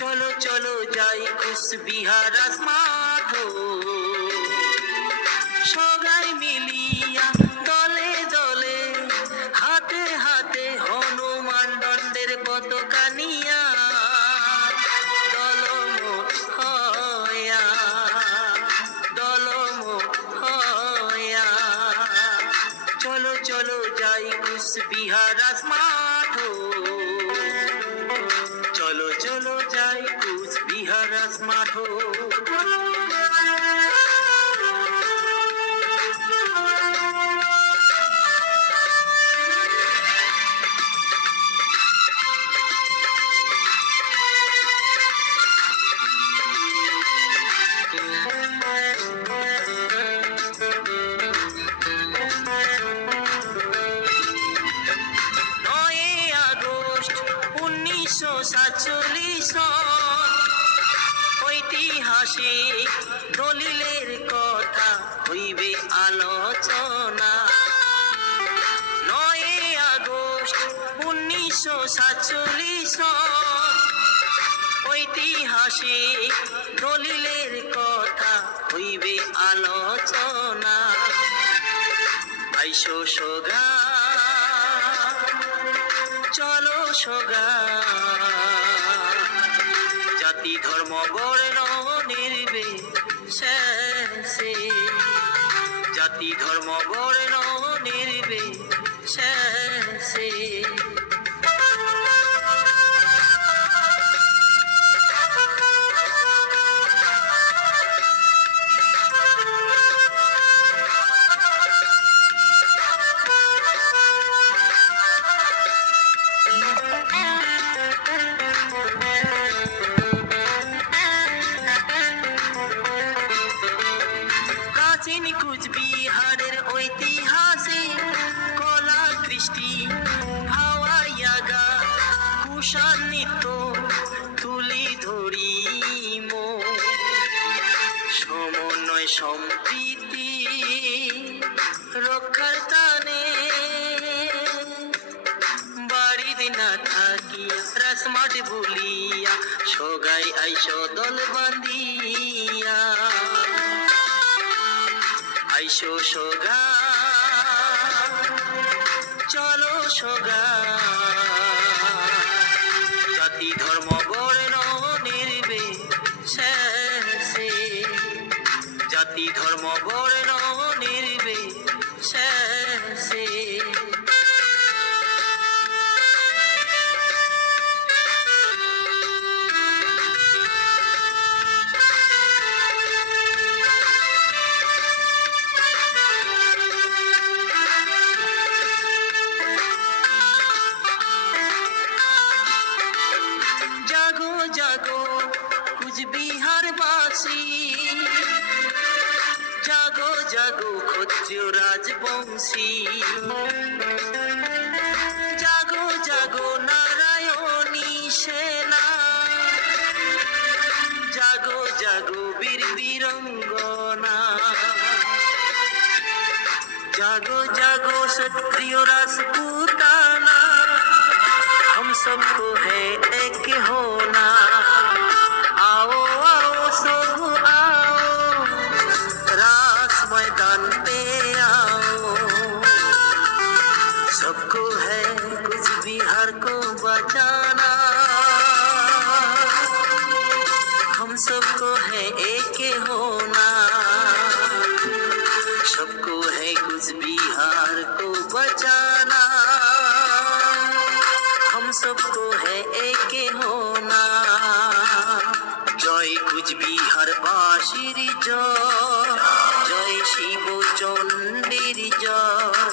চলো চলো যাই কুচবিহার রাজমাঠ, সবাই মিলিয়া দলে দলে, হাতে হাতে হনুমান দণ্ডের পতাকা নিয়া, দলমুখ হইয়া দলমুখ হইয়া। চলো চলো যাই কুচবিহার রাজমাঠ, চলো চলো যাই কুচবিহার রাজমাঠ। ঐতিহাসিক দলিলের কথা হইবে আলোচনা। 9 আগস্ট 1947 ঐতিহাসিক দলিলের কথা হইবে আলোচনা। আইসো সোগা চলো সোগা, জাতি ধর্ম বর্ণ নির্বিশেষে, জাতি ধর্ম বর্ণ নির্বিশেষে। কুচবিহারের ঐতিহাসিক কলা কৃষ্টি, ভাওয়াইয়া গান, কুষাণ নৃত্য তুলি ধরি সমন্বয় সম্প্রীতি রক্ষার টানে, বাড়ির না থাকিয়া রাজমাঠ বলিয়া, সগাই আইসো দল বান্ধিয়া। আইসো সোগা চলো সোগা, জাতি ধর্ম বর্ণ নির্বিশেষে, জাতি ধর্ম বর্ণ নির্বিশেষে। কুচবিহারবাসী জাগো জাগো ক্ষত্রিয় রাজবংশী, জাগো জাগো নারায়ণী সেনা, জাগো জাগো বীর বীরঙ্গনা, জাগো জাগो क्षत्रिय राजपूताना, हम सबको है एक होना। आओ आओ सब आओ, रास मैदान पे आओ, सबको है कुचबिहार को बचाना, हम सबको है एक होना, सबको है कुचबिहार को बचाना, हम सबको है एक होना। জয় কুচবিহার বাসীর জয়, জয় শিব চণ্ডীর জয়।